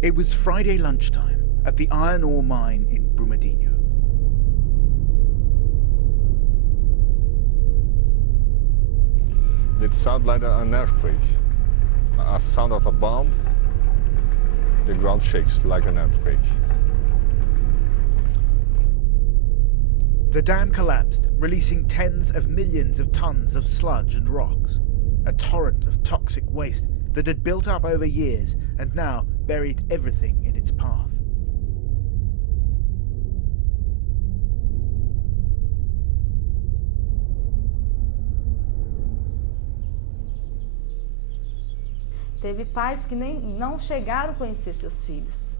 It was Friday lunchtime at the iron ore mine in Brumadinho. It sounded like an earthquake. A sound of a bomb. The ground shakes like an earthquake. The dam collapsed, releasing tens of millions of tons of sludge and rocks. A torrent of toxic waste that had built up over years and now buried everything in its path. Teve pais que não chegaram a conhecer seus filhos.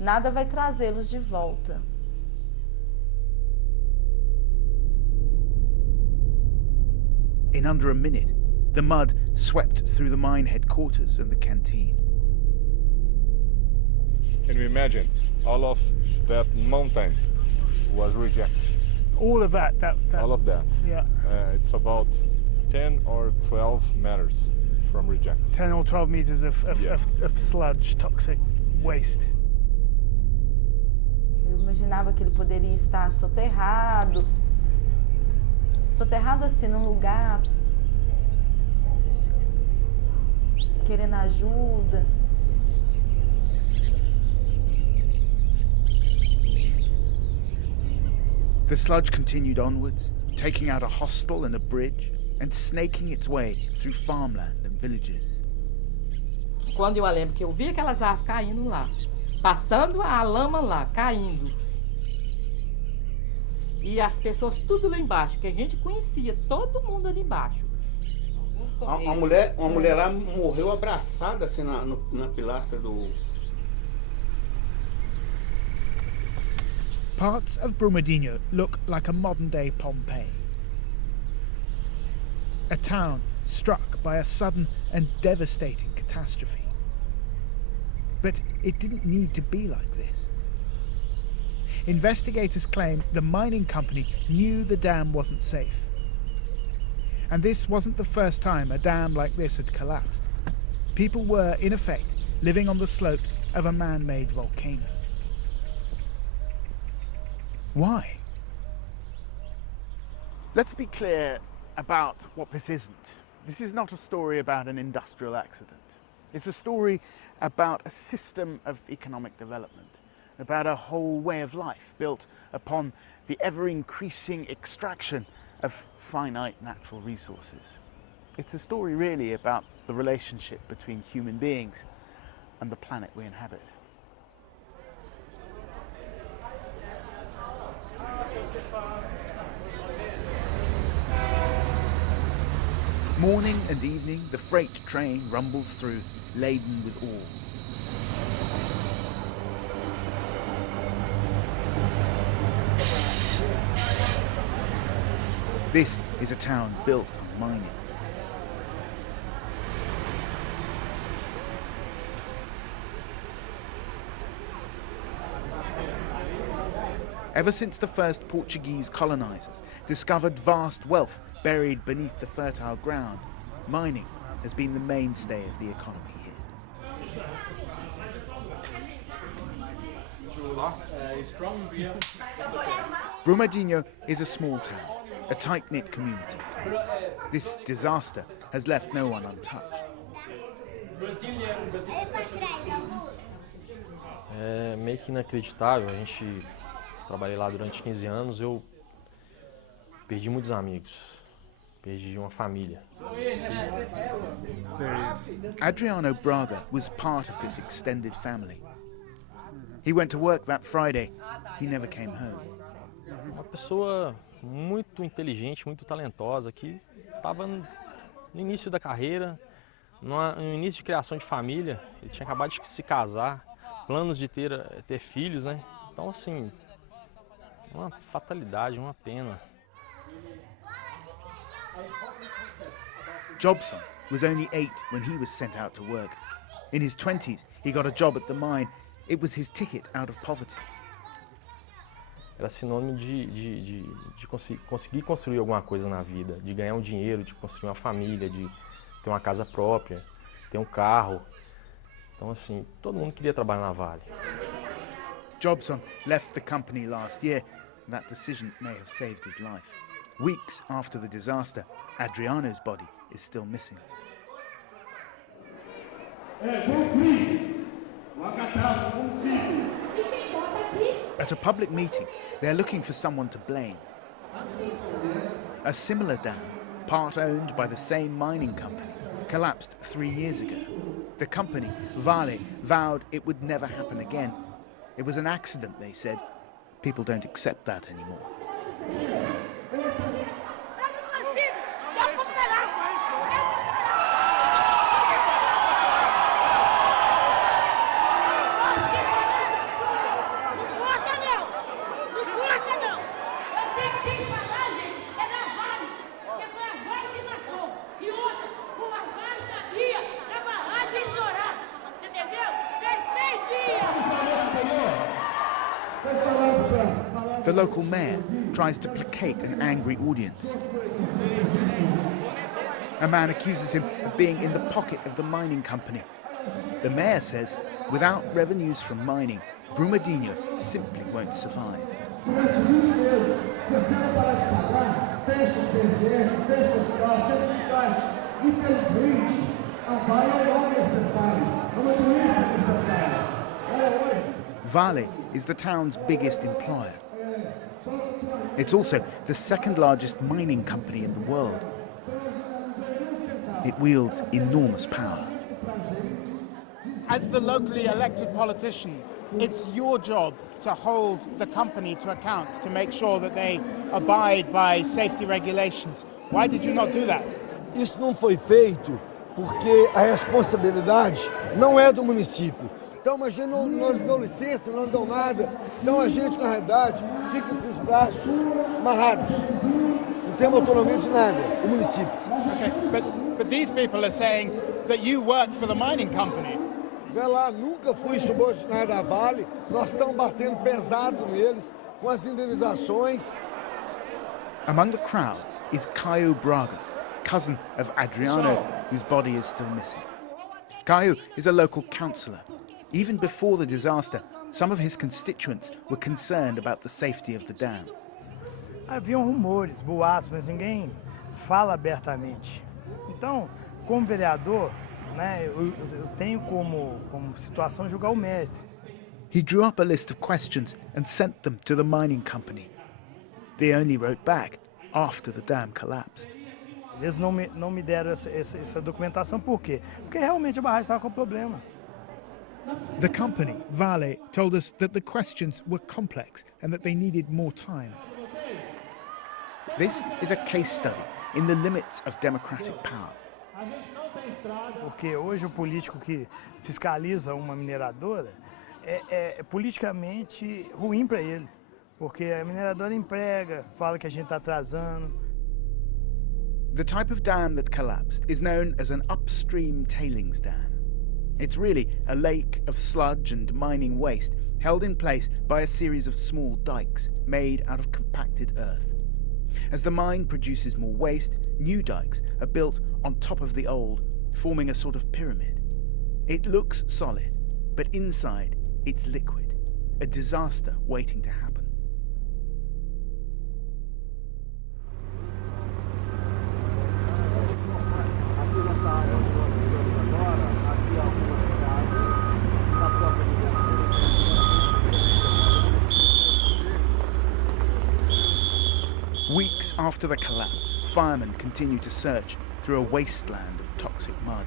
Nada vai trazê-los de volta. In under a minute, the mud swept through the mine headquarters and the canteen. Can you imagine? All of that mountain was rejected. All of that? All of that. Yeah. It's about 10 or 12 meters from reject. 10 or 12 meters of sludge, toxic waste. Eu imaginava que ele poderia estar soterrado assim num lugar, querendo ajuda. The sludge continued onwards, taking out a hostel and a bridge, and snaking its way through farmland and villages. Quando eu lembro que eu vi aquelas árvores caindo lá, passando a lama lá, caindo. E as pessoas tudo lá embaixo, que a gente conhecia, todo mundo ali embaixo. Uma mulher lá morreu abraçada assim na pilastra do... Parts of Brumadinho look like a modern-day Pompeii. A town struck by a sudden and devastating catastrophe. But it didn't need to be like this. Investigators claim the mining company knew the dam wasn't safe. And this wasn't the first time a dam like this had collapsed. People were, in effect, living on the slopes of a man-made volcano. Why? Let's be clear about what this isn't. This is not a story about an industrial accident. It's a story about a system of economic development, about a whole way of life built upon the ever-increasing extraction of finite natural resources. It's a story really about the relationship between human beings and the planet we inhabit. Morning and evening, the freight train rumbles through, laden with ore. This is a town built on mining. Ever since the first Portuguese colonizers discovered vast wealth buried beneath the fertile ground, mining has been the mainstay of the economy here. Brumadinho is a small town, a tight-knit community. This disaster has left no one untouched. É meio que inacreditável. Trabalhei lá durante 15 anos, eu perdi muitos amigos, perdi uma família. Adriano Braga was part of this extended family. He went to work that Friday. He never came home. Uma pessoa muito inteligente, muito talentosa, que estava no início da carreira, no início de criação de família. Ele tinha acabado de se casar, planos de ter filhos, né? Então, assim, uma fatalidade, uma pena. Jobson was only 8 when he was sent out to work. In his 20s, he got a job at the mine. It was his ticket out of poverty. Era sinônimo de conseguir construir alguma coisa na vida, de ganhar um dinheiro, de construir uma família, de ter uma casa própria. tem um carro. Então, assim, todo mundo queria trabalhar na Vale. Jobson left the company last year, and that decision may have saved his life. Weeks after the disaster, Adriano's body is still missing. At a public meeting, they're looking for someone to blame. A similar dam, part owned by the same mining company, collapsed 3 years ago. The company, Vale, vowed it would never happen again. It was an accident, they said. People don't accept that anymore. The local mayor tries to placate an angry audience. A man accuses him of being in the pocket of the mining company. The mayor says, without revenues from mining, Brumadinho simply won't survive. Vale is the town's biggest employer. It's also the second largest mining company in the world. It wields enormous power. As the locally elected politician, it's your job to hold the company to account, to make sure that they abide by safety regulations. Why did you not do that? Isso não foi feito porque a responsabilidade não é do município. Então a gente não nos dão licença, não dão nada. Então a gente, na realidade, fica com os braços amarrados. Não temos autonomia de nada, o município. Okay, but these people are saying that you work for the mining company. Vê lá, nunca fui subordinado à Vale. Nós estamos batendo pesado neles com as indenizações. Among the crowd is Caio Braga, cousin of Adriano, whose body is still missing. Caio is a local councillor. Even before the disaster, some of his constituents were concerned about the safety of the dam. Haviam rumores, boatos, mas ninguém fala abertamente. Então, como vereador, né, eu tenho como situação julgar o mérito. He drew up a list of questions and sent them to the mining company. They only wrote back after the dam collapsed. Eles não me deram essa documentação, por quê? Porque realmente a barragem estava com problema. The company, Vale, told us that the questions were complex and that they needed more time. This is a case study in the limits of democratic power. Porque hoje o político que fiscaliza uma mineradora é politicamente ruim para ele. Porque a mineradora emprega, fala que a gente está atrasando. The type of dam that collapsed is known as an upstream tailings dam. It's really a lake of sludge and mining waste held in place by a series of small dikes made out of compacted earth. As the mine produces more waste, new dikes are built on top of the old, forming a sort of pyramid. It looks solid, but inside it's liquid, a disaster waiting to happen. Weeks after the collapse, firemen continue to search through a wasteland of toxic mud.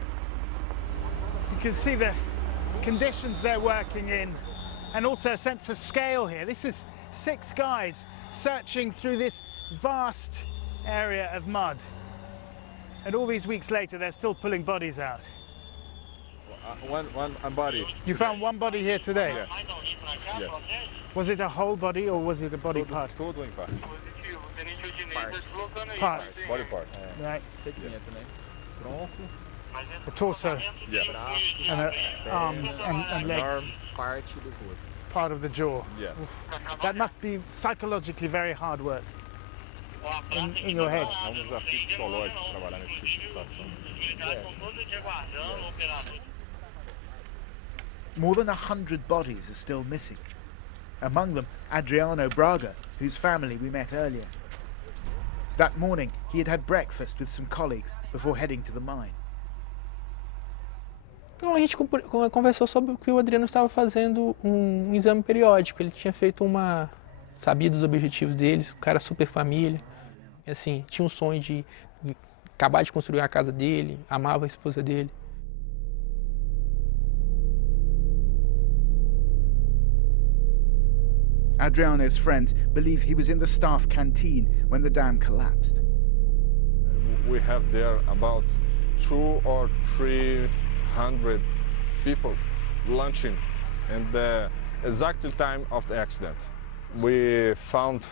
You can see the conditions they're working in and also a sense of scale here. This is 6 guys searching through this vast area of mud. And all these weeks later, they're still pulling bodies out. One body. You found one body here today? Yes. Yes. Was it a whole body or was it a body part? Todo em parte. Parts. Body parts. Right. Segmento, né? Tronco, The torso Yeah. and arms and legs. arm, parte do rosto. Part of the jaw. Yes. That must be psychologically very hard work. in your head. É desafio psicológico trabalhar nesse tipo de situação. More than 100 bodies are still missing. Among them, Adriano Braga, whose family we met earlier. That morning, he had breakfast with some colleagues before heading to the mine. Então a gente conversou sobre o que o Adriano estava fazendo um exame periódico. Ele tinha feito sabia dos objetivos dele, um cara super família. Assim, tinha um sonho de acabar de construir a casa dele, amava a esposa dele. Adriano's friends believe he was in the staff canteen when the dam collapsed. We have there about 200 or 300 people lunching in the exact time of the accident. We found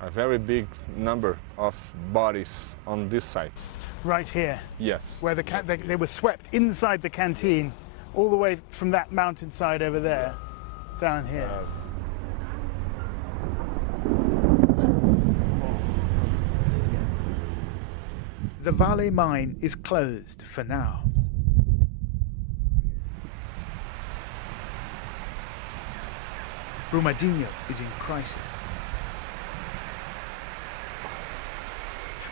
a very big number of bodies on this site. Right here, Yes. where they were swept inside the canteen, all the way from that mountainside over there, down here. The Vale mine is closed for now. Brumadinho is in crisis.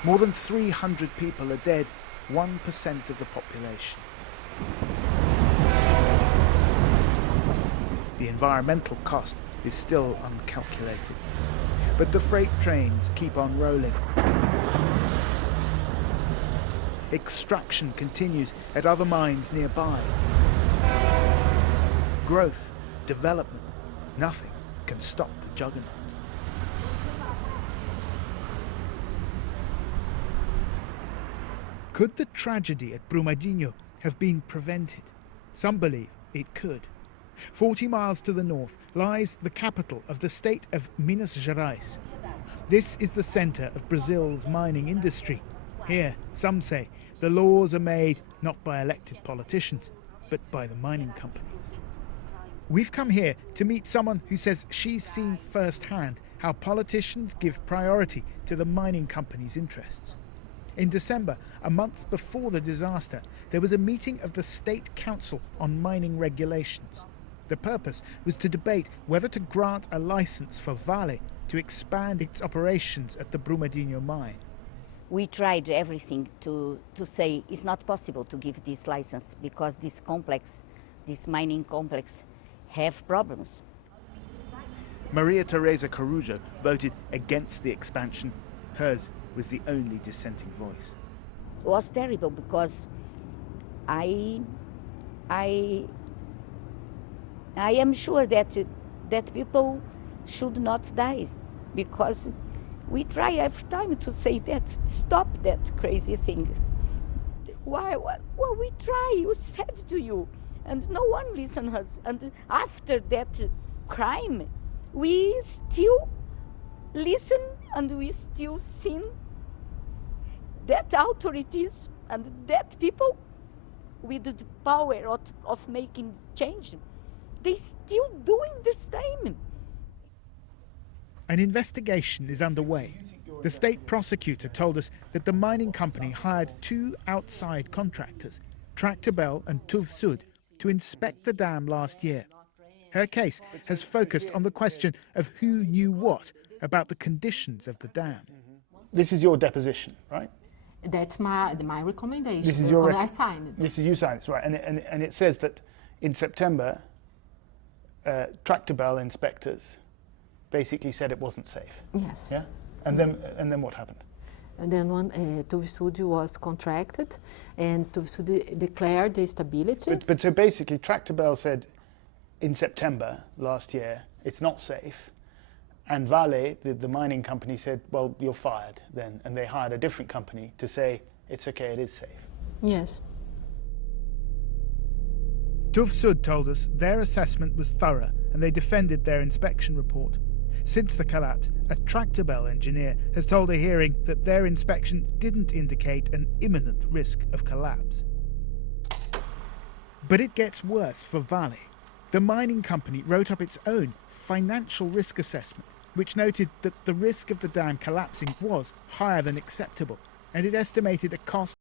More than 300 people are dead, 1% of the population. The environmental cost is still uncalculated, but the freight trains keep on rolling. Extraction continues at other mines nearby. Growth, development, nothing can stop the juggernaut. Could the tragedy at Brumadinho have been prevented? Some believe it could. 40 miles to the north lies the capital of the state of Minas Gerais. This is the centre of Brazil's mining industry. Here, some say, the laws are made not by elected politicians, but by the mining companies. We've come here to meet someone who says she's seen firsthand how politicians give priority to the mining companies' interests. In December, a month before the disaster, there was a meeting of the State Council on Mining Regulations. The purpose was to debate whether to grant a license for Vale to expand its operations at the Brumadinho mine. We tried everything to say it's not possible to give this license because this mining complex, have problems. Maria Teresa Coruja voted against the expansion. Hers was the only dissenting voice. It was terrible because I am sure that people should not die, because we try every time to say that, stop that crazy thing. Why? Well, we try, we said to you, and no one listens us. And after that crime, we still listen and we still see that authorities and that people with the power of making change, they still doing the same. An investigation is underway. The state prosecutor told us that the mining company hired 2 outside contractors, Tractebel and Tuv Sud, to inspect the dam last year. Her case has focused on the question of who knew what about the conditions of the dam. This is your deposition, right? That's my recommendation. This is your I signed it. This is you signed it, right? And it says that in September, Tractebel inspectors basically said it wasn't safe. Yes. Yeah. And then what happened? And then when Tuv Sud was contracted, and Tuv Sud declared the stability. But so basically, Tractebel said in September last year it's not safe, and Vale, the mining company, said, well, you're fired then, and they hired a different company to say it's okay, it is safe. Yes. Tuv Sud told us their assessment was thorough and they defended their inspection report. Since the collapse, a Tractebel engineer has told a hearing that their inspection didn't indicate an imminent risk of collapse. But it gets worse for Vale. The mining company wrote up its own financial risk assessment, which noted that the risk of the dam collapsing was higher than acceptable, and it estimated a cost